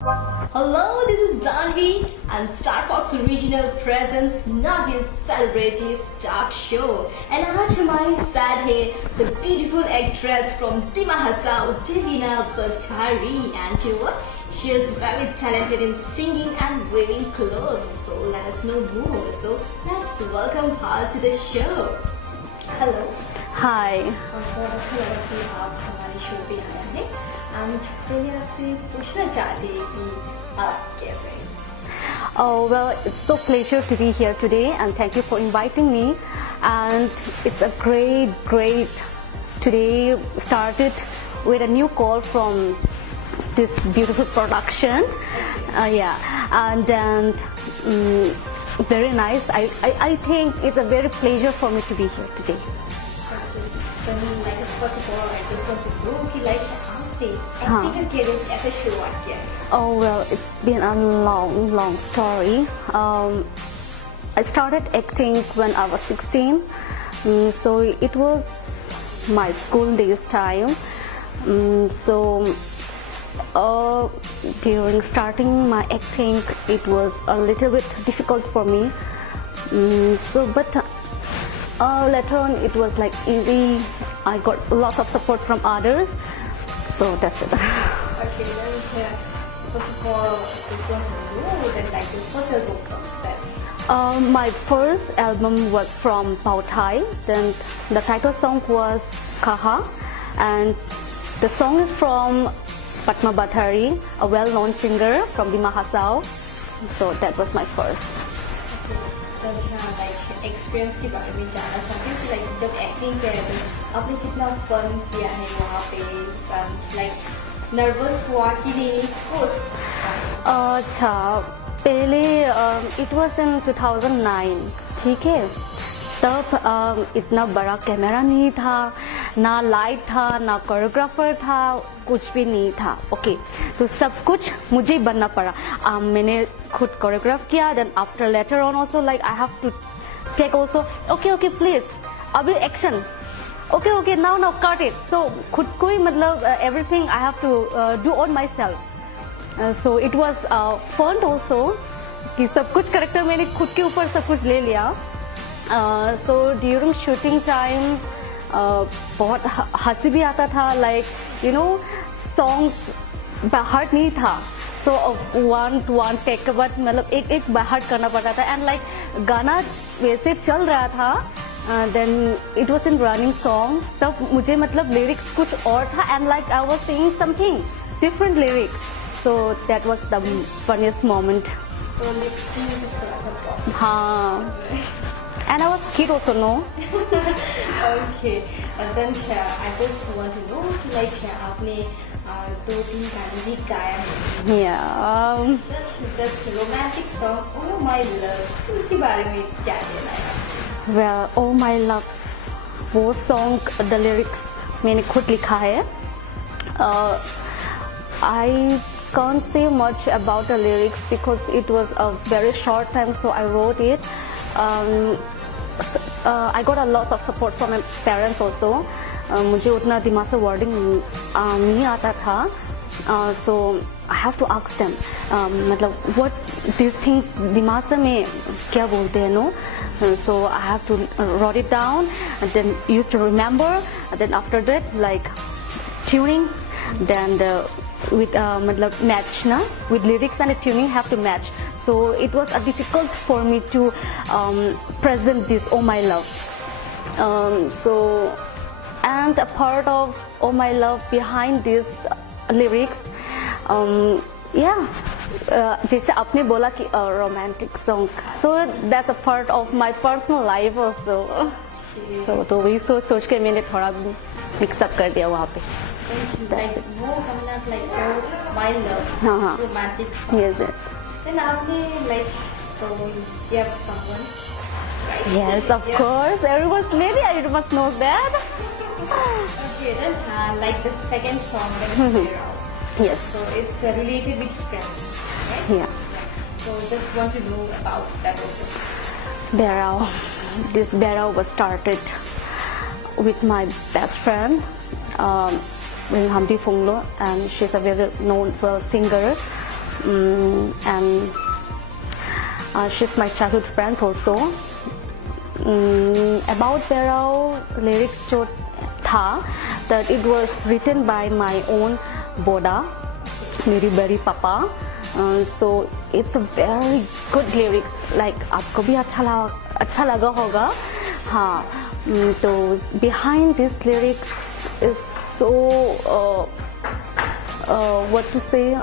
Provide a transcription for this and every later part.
Hello, this is Danvi and Star Fox Original presents Nugget Celebrities Talk Show. And आज हमारे साथ है the beautiful actress from DIMASA, DEBINA BATHARI, and you know what? She is very talented in singing and wearing clothes. So let us know more. So let's welcome her to the show. Hello. Hi. बहुत अच्छा लगा कि आप हमारे show पे आए हैं and पहले आपसे पूछना चाहते हैं कि आप कैसे हैं? Oh well, it's so pleasure to be here today and thank you for inviting me. And it's a great today started with a new call from this beautiful production. And then very nice. I think it's a very pleasure for me to be here today. First of all, I just want to know कि acting and career कैसे शुरुआत किया है? Oh well, it's been a long story. I started acting when I was 16, so it was my school days time. During starting my acting, it was a little bit difficult for me. But later on, it was like easy. I got lots of support from others, so that's it. Okay, then first of all, I just want to know that like your first album comes that. My first album was from BATHARI. Then the title song was Kaha, and the song is from BATHARI, a well-known singer from DIMASA. So that was my first. Like experience के बारे में जानना चाहती हूँ कि like जब acting कर रहे थे आपने कितना fun किया है वहाँ पे, like nervous हुआ कि नहीं खुश? अच्छा पहले it was in 2009, ठीक है, तब इतना बड़ा कैमरा नहीं था, ना लाइट था, ना कोरियोग्राफर था, कुछ भी नहीं था. ओके, तो सब कुछ मुझे ही बनना पड़ा. मैंने खुद कोरियोग्राफ किया. Then after later on also like I have to take also okay please अभी action okay now cut it. So खुद को ही मतलब everything I have to do on myself. So it was fun also कि सब कुछ character मैंने खुद के ऊपर सब कुछ ले लिया. सो ड्यूरिंग शूटिंग टाइम बहुत हंसी भी आता था. लाइक यू नो सॉन्ग्स बाहर नहीं था, so one two one take के बाद मतलब एक बाहर करना पड़ता था. एंड लाइक गाना वैसे चल रहा था, then it was in running song, तब मुझे मतलब लिरिक्स कुछ और था and like I was singing something different lyrics. So that was the funniest moment. हाँ. And I was kid also, no? Okay, then I just want to know like आपने 2-3 गाने भी गाया है. Yeah. That's romantic song. Oh my love. उसके बारे में क्या कहना है? Well, oh my love, वो song the lyrics मैंने खुद लिखा है. I can't say much about the lyrics because it was a very short time, so I wrote it. I got a lot of support from my parents also. मुझे उतना DIMASA wording नहीं आता था, so I have to ask them मतलब what these things DIMASA में क्या बोलते हैं, no? So I have to write it down and then used to remember, and then after that like tuning, then with मतलब match ना, with lyrics and the tuning have to match. So it was difficult for me to present this Oh My Love. So and a part of Oh My Love behind these lyrics, जैसे आपने बोला कि romantic song, so that's a part of my personal life also. तो वही सोच के मैंने थोड़ा mix up कर दिया वहाँ पे. Like वो हमने like Oh My Love, romantic song. Yes. Then आपने like so you have someone, right? Yes, of course. Everyone's maybe I must know that. Okay, then like the second song that is there out. Yes. So it's related with friends, right? Yeah. So just want to know about that also. Barrow. This barrow was started with my best friend, Humpty Funglo, and she's a very known singer. and she's my childhood friend also. About Berao lyrics जो था, that it was written by my own Boda, मेरी बड़ी पापा. So it's a very good lyrics. Like आपको भी अच्छा लगा होगा. हाँ. So behind these lyrics is so what to say,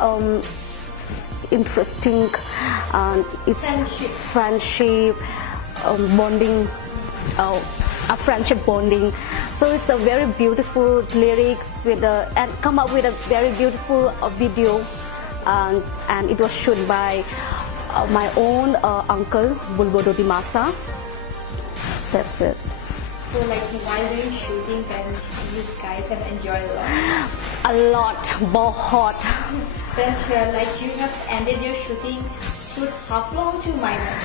interesting, and it's friendship bonding, a friendship bonding. So it's a very beautiful lyrics with and come up with a very beautiful video, and it was shot by my own uncle Bulbodo DIMASA. That's it. So like while doing shooting, then you guys have enjoyed a lot, bahut. Then like you have ended your shooting shoot how long to Maibang?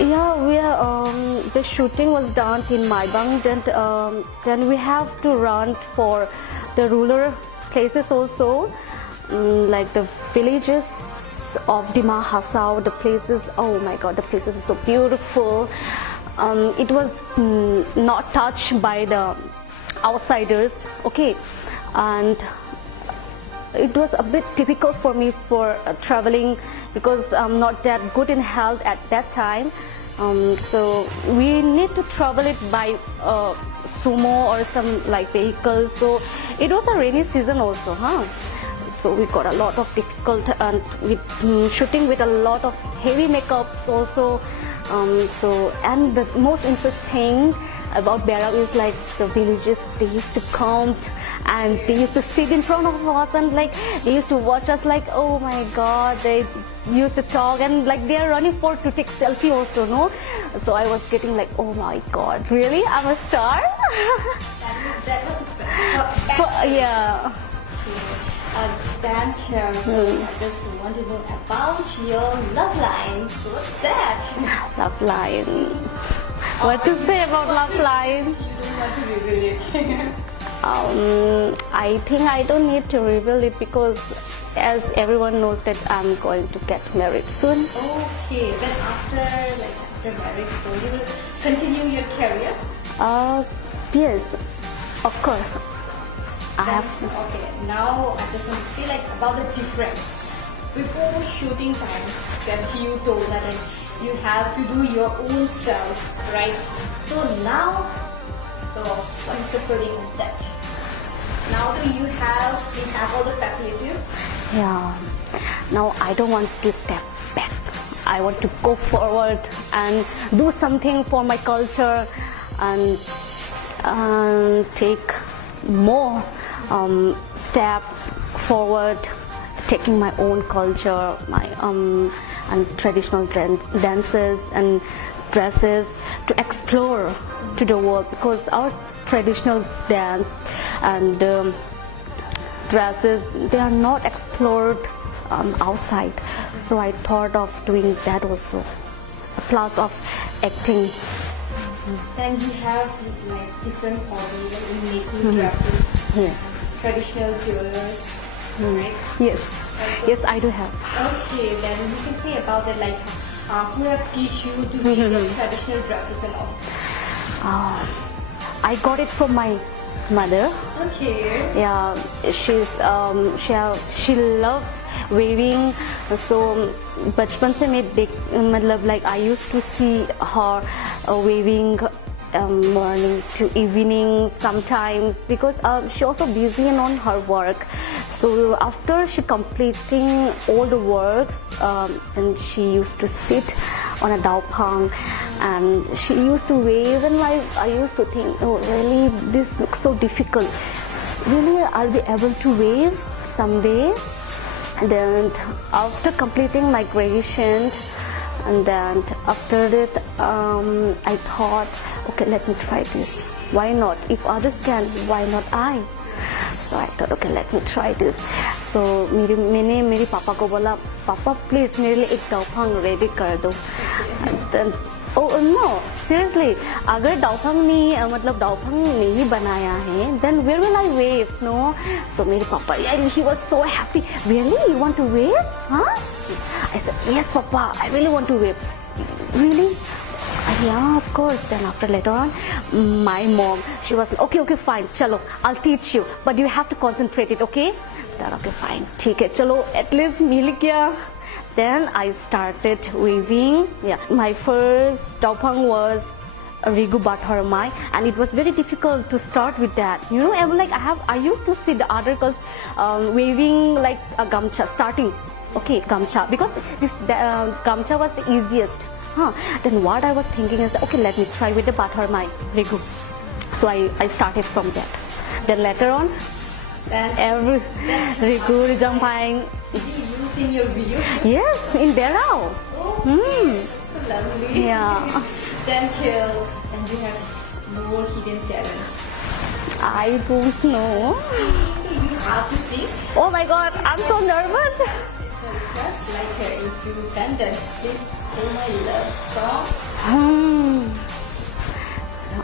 Yeah, the shooting was done in Maibang. Then we have to run for the rural places also, like the villages of DIMASA, the places. Oh my God, the places are so beautiful. It was not touched by the outsiders, okay, and it was a bit difficult for me for traveling because I'm not that good in health at that time. So we need to travel it by sumo or some like vehicles. So it was a rainy season also, huh? So we got a lot of difficult and with shooting with a lot of heavy makeups also. And the most interesting about Berao is like the villagers, they used to come and they used to sit in front of us and like they used to watch us like, oh my God, they used to talk and like they are running to take selfie also, no? So I was getting like, oh my God, really? I'm a star? That was yeah. I just want to know about your love lines. What's that? Love line. What to say about love line? You don't want to reveal it. I think I don't need to reveal it because as everyone knows that I'm going to get married soon. Okay, then after marriage, so you will continue your career? Yes, of course. Okay, now I just want to say like about the difference. Before shooting time, that you told that like, you have to do your own self, right? So now, what is the feeling of that? Now we have all the facilities? Yeah. Now I don't want to step back. I want to go forward and do something for my culture and take more step forward, taking my own culture, my and traditional dances and dresses to explore to the world, because our traditional dance and dresses, they are not explored outside. So I thought of doing that also, plus of acting. Then you have like different hobbies in making dresses, yes. Traditional jewelers, right? Yes, yes, I do have. Okay, then you can say about that, like who have teach you to make the traditional dresses and all? I got it from my mother. Okay. Yeah, she loves weaving. So बचपन से मैं मतलब like I used to see her weaving morning to evening sometimes, because she also busy on her work. So after she completing all the works, then she used to sit on a daopang and she used to wave, and I used to think, oh really, this looks so difficult. Really, I'll be able to wave someday. And then after completing my graduation, and then after that, I thought, okay, let me try this. Why not? If others can, why not I? So I thought, okay, let me try this. So मैंने मेरे पापा को बोला, पापा please मेरे लिए एक दाओफांग ready कर दो. And then Oh no, seriously. अगर डाउफंग नहीं मतलब डाउफंग नहीं बनाया है, then where will I wave? No. So मेरे पापा, he was so happy. Really, you want to wave? Huh? I said yes, Papa. I really want to wave. Really? Yeah, of course. Then after later on, my mom, she was like, okay, fine, chalo, I'll teach you, but you have to concentrate it, okay? Then okay, fine, ठीक है, चलो, at least मिल गया. Then I started weaving. Yeah, my first daupang was Rigu Batharamai, and it was very difficult to start with that. You know, I used to see the other girls weaving like a gamcha, starting, okay, gamcha, because this gamcha was the easiest. Then what I was thinking is, okay, let me try with the Batharamai Rigu. So I started from that. Then later on, every Rigu, Rijampang. Did you use in your video? Yes, in Berao. Oh, so lovely. Yeah. Then chill, and you have more hidden talent. I don't know. Sing, you have to sing. Oh my God, I'm so nervous. So request later, if you abandoned, please play my love song.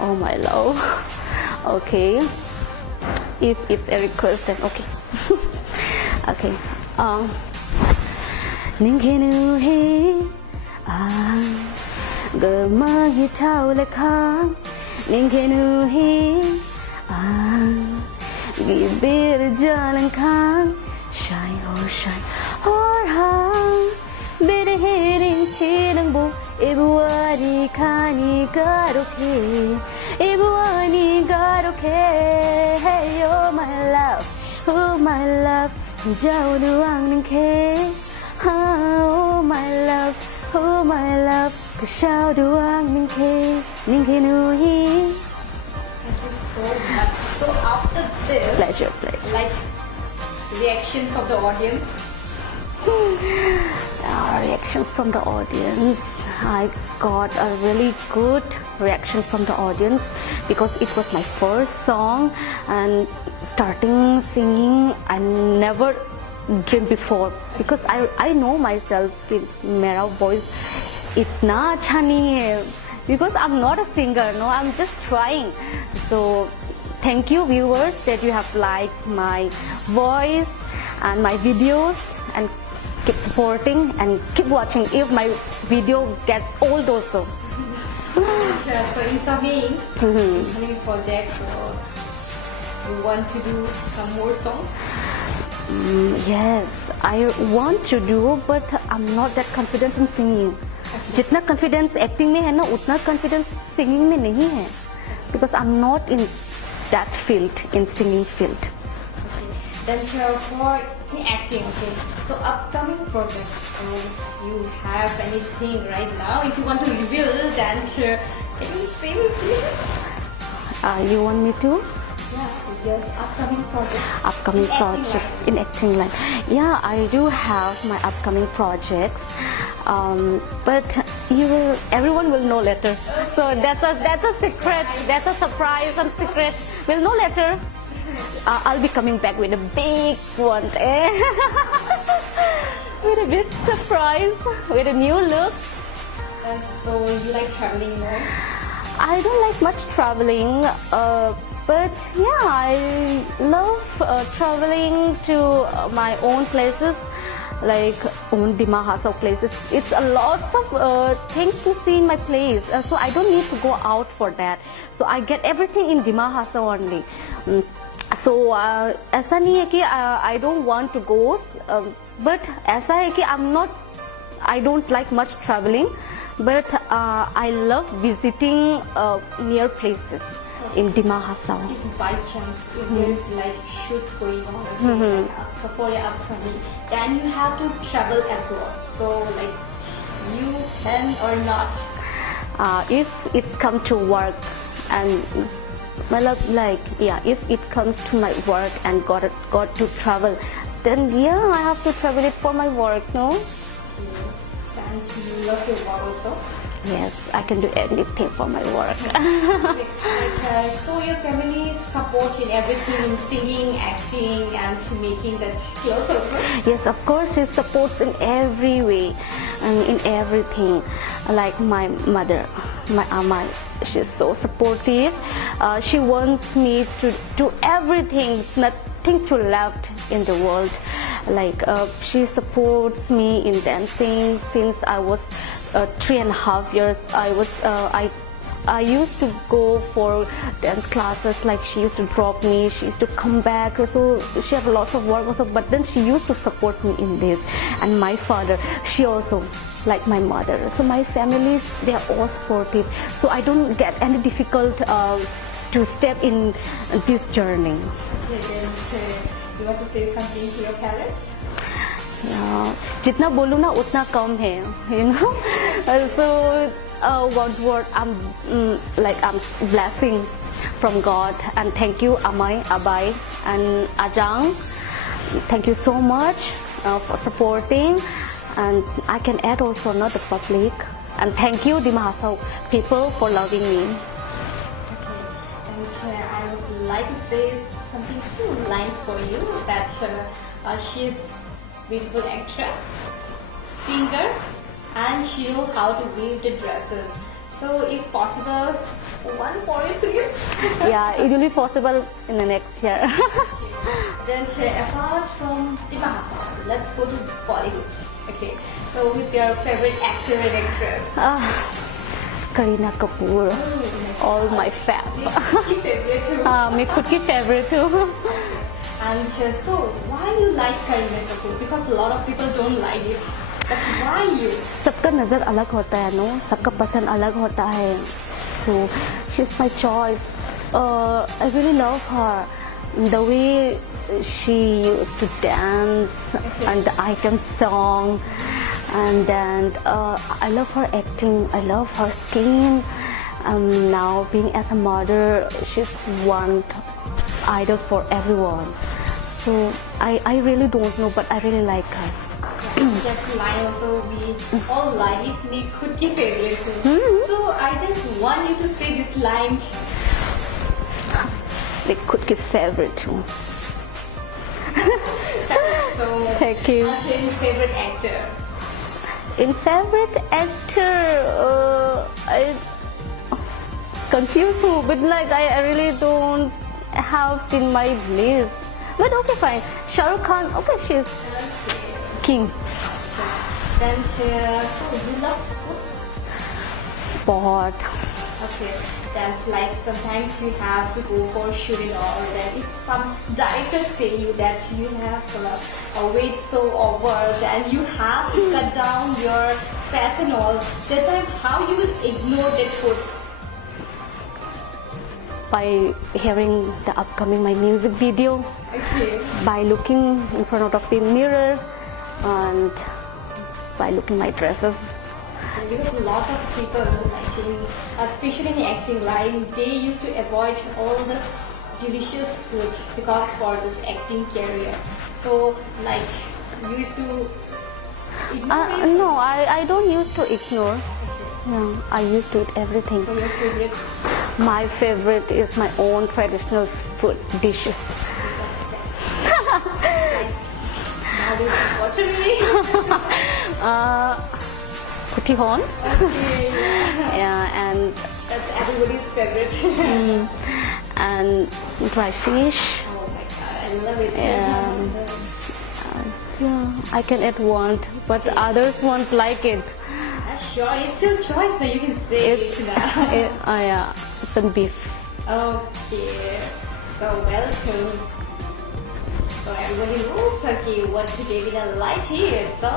Oh my love. Okay. If it's a request, then okay. Okay. Ningkenu he Gama hitau lekang Ningkenu he Gibir jalan kang Shine oh shine Or hang Bede hiring tinang bu Ibu ani kani garoke Ibu ani garoke Hey oh my love Jauh doang ningke Oh my love Kau doang ningke nuhi. Thank you so much. So after this, Pleasure. like reactions of the audience. Reactions from the audience. I got a really good reaction from the audience because it was my first song, and starting singing I never dreamed before, because I know myself कि मेरा voice इतना अच्छा नहीं है, because I'm not a singer, no, I'm just trying. So thank you viewers that you have liked my voice and my videos, and keep supporting and keep watching if my video gets old also. So incoming projects, you want to do some more songs? Yes, I want to do, but I'm not that confident in singing. जितना confidence acting में है ना, उतना confidence singing में नहीं है, because I'm not in that field, in singing field. Okay. Then for acting, okay. So upcoming projects, you have anything right now? If you want to reveal, then can you say me please? You want me to? Yes, upcoming projects. Upcoming projects in acting line. Yeah, I do have my upcoming projects, but everyone will know later. So that's a secret. That's a surprise and secret. We'll know later. I'll be coming back with a big one, with a big surprise, with a new look. And so you like traveling more? I don't like much traveling. But yeah, I love traveling to my own places, like own DIMASA places. It's a lots of things to see in my place, so I don't need to go out for that. So I get everything in DIMASA only. So ऐसा नहीं है कि I don't want to go, but ऐसा है कि I don't like much traveling, but I love visiting near places in DIMASA. If by chance, if there is like shoot going on for your upcoming, then you have to travel abroad. So like you can or not? If it's come to work and if it comes to my work and got to travel, then yeah, I have to travel it for my work, no? And you love your work also? Yes, I can do anything for my work. So your family support in everything, in singing, acting, and making that clothes also? Yes, of course, she supports in every way and in everything. like my mother, my ama. She's so supportive. She wants me to do everything, nothing to left in the world. Like she supports me in dancing since I was 3.5 years. I used to go for dance classes. Like she used to drop me, she used to come back. So she had lots of work also, but then she used to support me in this. And my father, she also like my mother. So my families, they are all supportive. So I don't get any difficult to step in this journey. Okay, then you want to say something to your parents? जितना बोलूँ ना उतना कम है, you know. So one word, I'm blessing from God, and thank you Amai, Abai, and Ajang. Thank you so much for supporting, and I can add also not the public, and thank you DIMASA people for loving me. Okay, and I would like to say something, few lines for you, that she's beautiful actress, singer, and she knows how to weave the dresses. So if possible, one for you please. Yeah, it will be possible in the next year. Then apart from DIMASA, let's go to Bollywood. Okay, so who's your favorite actor and actress? Kareena Kapoor, all my fab. Favorite too. My favorite too. And so why you like Kareena Kapoor? Because a lot of people don't like it. But why you? सबका नजर अलग होता है, no? सबका पसंद अलग होता है. So she's my choice. I really love her. The way she used to dance and the item song, and then I love her acting. I love her skin. Now being as a mother, she's one idol for everyone. So I really don't know, but I really like her. That's line also, we all like it, we could give favorite too. So I just want you to say this line. They could give favorite too. So much. Thank you. What's your favorite actor? In favorite actor, I confused me, but like I really don't have in my list. But okay, fine. Shah Rukh Khan, okay, she's king. Then so you love foods? Bahut. Okay, that's like sometimes you have to go for shooting all. Then if some directors say you that you have a weight so over, then you have to cut down your fats and all. That time, how you will ignore that foods? By hearing the upcoming my music video. Okay. By looking in front of the mirror, and by looking my dresses. Because a lot of people actually, especially in acting line, they used to avoid all the delicious food because for this acting career. So like you used to ignore it? No, I don't used to ignore. No, I used to eat everything. So your favorite? My favorite is my own traditional food dishes. Now this is watery. Kutihon. Okay. Yeah, and That's everybody's favorite. and dry fish. Oh my god, I love it. Yeah, I can eat one, but others won't like it. Sure, it's your choice now. You can say it now. Yeah, it's a beef. Okay, so well tuned. So everybody knows okay, what DEBINA like here. So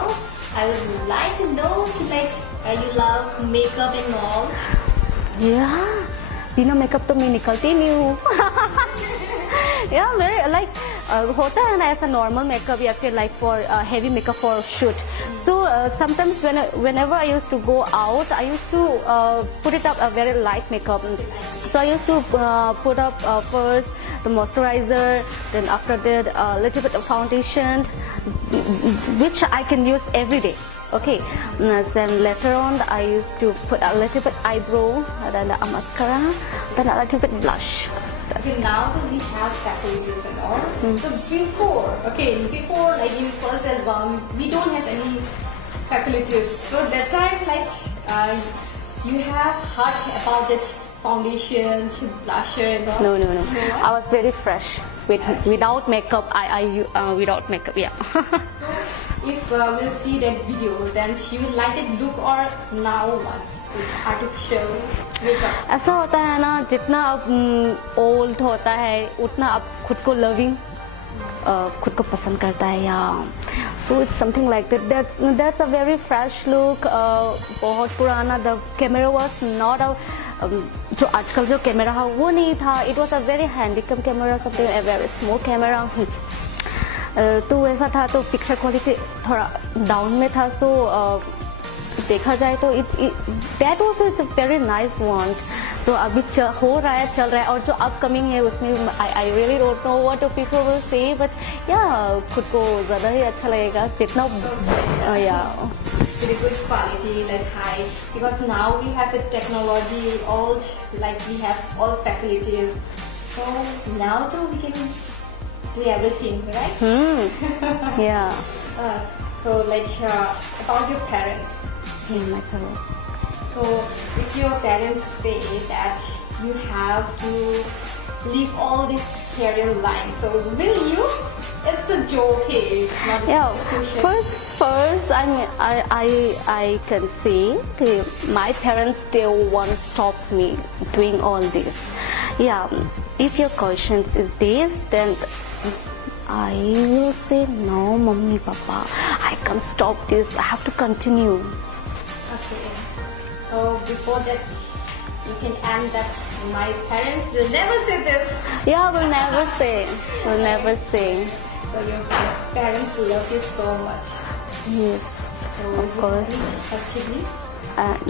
I would like to know like you love makeup and all. Yeah, बिना makeup तो मैं निकलती नहीं हूँ. Yeah, very like होता है ना ऐसा normal makeup या फिर like for heavy makeup for shoot. So sometimes whenever I used to go out, I used to put it up a very light makeup. So I used to put up first the moisturizer, then after that a little bit of foundation, which I can use every day. Okay, then later on I used to put a little bit eyebrow, then a mascara, then a little bit blush. Okay, now that we have facilities and all. So before like in first album, we don't have any facilities. facilities. So that time, like, you have heard about that foundations, blusher and all? No. I was very fresh without makeup. Without makeup, yeah. So if we'll see that video, then she will like that look or now what? With artificial makeup? ऐसा होता है ना, जितना अब old होता है उतना अब खुद को लविंग खुद को पसंद करता है या so it's something like that. That's a very fresh look. बहुत पुराना, the camera was not a जो आजकल जो कैमरा है वो नहीं था. It was a very handicap camera, something a very small camera. तो वैसा था, तो पिक्चर क्वालिटी थोड़ा डाउन में था. सो देखा जाए तो that also is a very nice one. तो अभी हो रहा है, चल रहा है. और जो अपकमिंग है उसमें I really don't know what people will say, but yeah, खुद को ज़्यादा ही अच्छा लगेगा जितना yeah. Very good quality, like high, because now we have the technology, all like we have all facilities. So now too we can do everything, right? Yeah. So like about your parents. My parents. So if your parents say that you have to leave all this career line, so will you? It's a joke, hey, it's not a discussion. First, I can say my parents still won't stop me doing all this. Yeah, if your question is this, then I will say no, mommy, papa, I can't stop this. I have to continue. Okay. So before that, you can end that my parents will never say this. Yeah, will never say. Will never say. So your parents love you so much. Yes, so of course. Have siblings?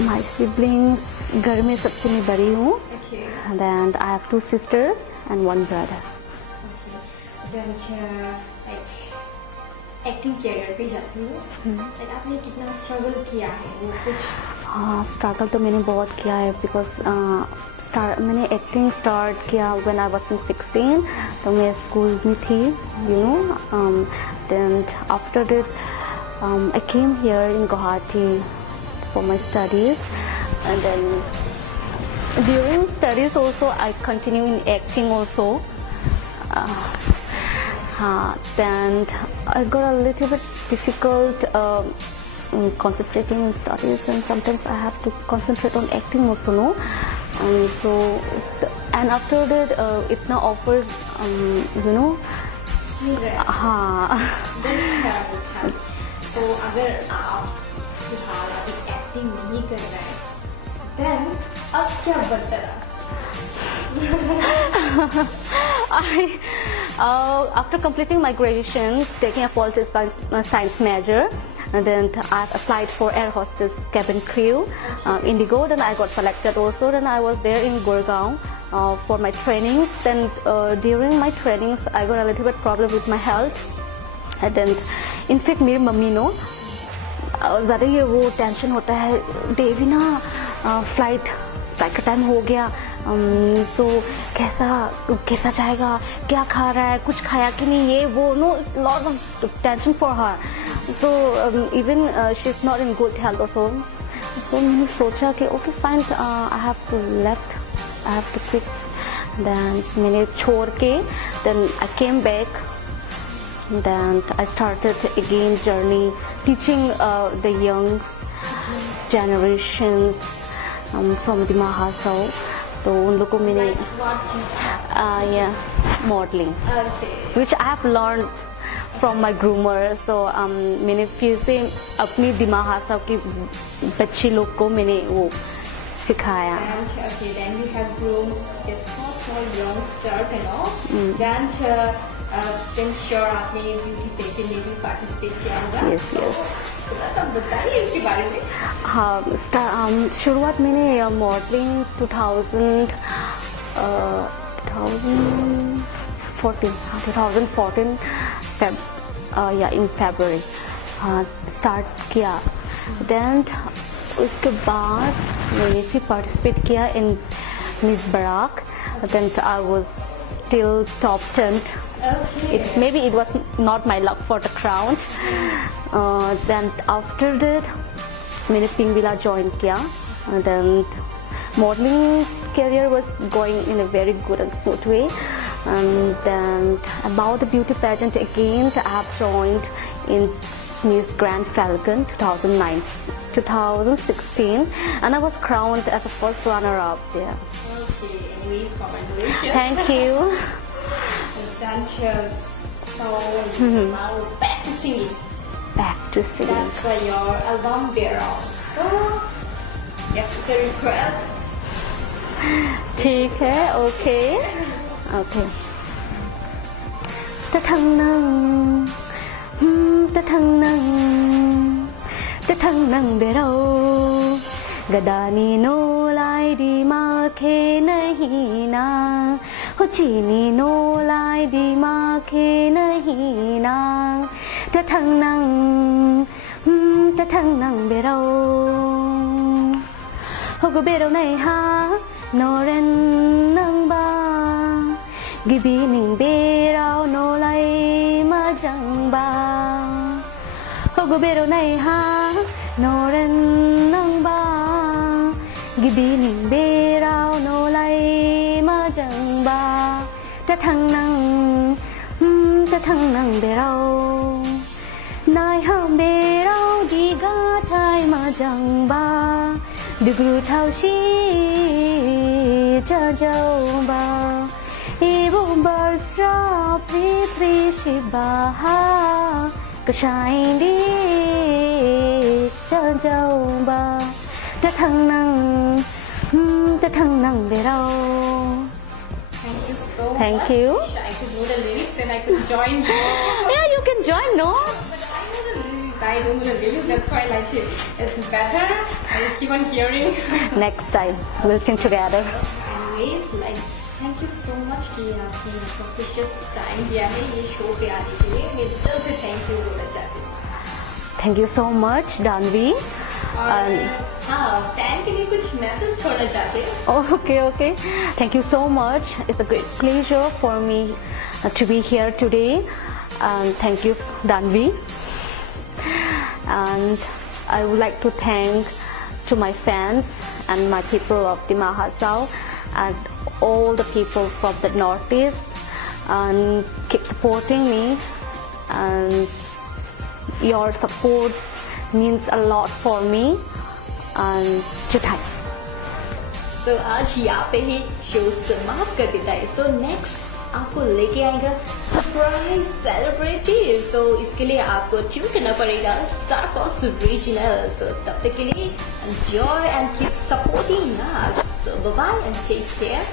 My siblings, घर में सबसे मैं बड़ी हूँ. Okay. And then I have 2 sisters and 1 brother. Okay. Then like acting career पे जाती हूँ. Like आपने कितना struggle किया है वो कुछ? हाँ, स्ट्रगल तो मैंने बहुत किया है बिकॉज मैंने एक्टिंग स्टार्ट किया व्हेन आई वाज 16. तो मैं स्कूल में थी, you know. Then after that I came here in Guwahati for my studies and then during studies also I continue in acting also. हाँ, then I got a little bit difficult concentrating in studies, and sometimes I have to concentrate on acting also, no? So and after that itna offered, you know. हाँ. So अगर आप फिलहाल अभी acting नहीं कर रहे हैं, then अब क्या बनता after completing my graduation, taking a political science major, and then I've applied for air hostess cabin crew, Indigo. Then I got selected also. Then I was there in Gurgaon for my trainings. Then during my trainings, I got a little bit problem with my health. And then, in fact, मेरी mummy no ज़्यादा ये वो tension होता है, Davina flight का time हो गया, सो कैसा जाएगा, क्या खा रहा है, कुछ खाया कि नहीं, ये वो, no, lot of tension for her. So even she is not in good health also. So मैंने सोचा कि okay fine, I have to quit. Then मैंने छोड़ के, then I came back. Then I started again journey teaching the young generations from DIMASA. तो उन लोगों को मैंने modeling, which I have learned from my groomer. So मैंने फिर से अपनी DIMASA की बच्ची लोग को मैंने वो सिखाया. Okay, then you have groomed small youngsters and all. Then sure आपने ब्यूटी पेजेंट में भी पार्टिसिपेट किया होगा. Yes. थोड़ा सा बताइए इसके बारे में. हाँ, शुरुआत मैंने मॉडलिंग 2014 in February स्टार्ट किया. देन उसके बाद मैंने फिर पार्टिसिपेट किया in Miss Barak. Then I was still top 10 Okay. Maybe it was not my luck for the crown. Then after that, मैंने पिंक विला join किया. And then modeling career was going in a very good and smooth way. And then about the beauty pageant again, I have joined in Miss Grand Falcon 2016, and I was crowned as the first runner-up there. Okay, anyways, congratulations. Thank you. Dancers. So now back to singing. Back to singing. That's your album bearer. So yes, it's a request. ठीक है, okay. Okay. Ta thăng nang bero gadani no lai di ma khe nahi na ho chini no lai di ma khe nahi na ta thăng nang bero ho go bero nai ha no ren nang ba gibi ning berao no lai ma jang ba ho go bero nai ha no ren nang ba gibi ning berao no lai ma jang ba ta thăng nang berao nai ham berao di ga thai ma jang ba Dugru thao shi cha jau ba Evo bartra pri shiba ha Kashain di cha jau ba Ta thăng nang berao. Thank you so much. Thank you. I wish I could know the lyrics, then I could join. Yeah, you can join, no? I don't know the lyrics, that's why I like it. It's better. I will keep on hearing. Next time, we'll sing together. Anyways, thank you so much कि आपने अपना precious time दिया है ये show पे आने के लिए. मैं दिल से thank you बोलना चाहती हूँ. Thank you so much, Danvi. और हाँ, fan के लिए कुछ message छोड़ना चाहते हैं. Okay. Thank you so much. It's a great pleasure for me to be here today. Thank you, Danvi. And I would like to thank to my fans and my people of DIMASA and all the people from the Northeast, and keep supporting me, and your support means a lot for me. And Chutai. तो आज यहाँ पे ही show समाप्त कर देता है. So next आपको लेके आएगा सरप्राइज सेलिब्रिटी. सो इसके लिए आपको ट्यून करना पड़ेगा स्टार बॉक्स रीजनल. सो तब तक के लिए enjoy and keep supporting us. So bye bye and take care.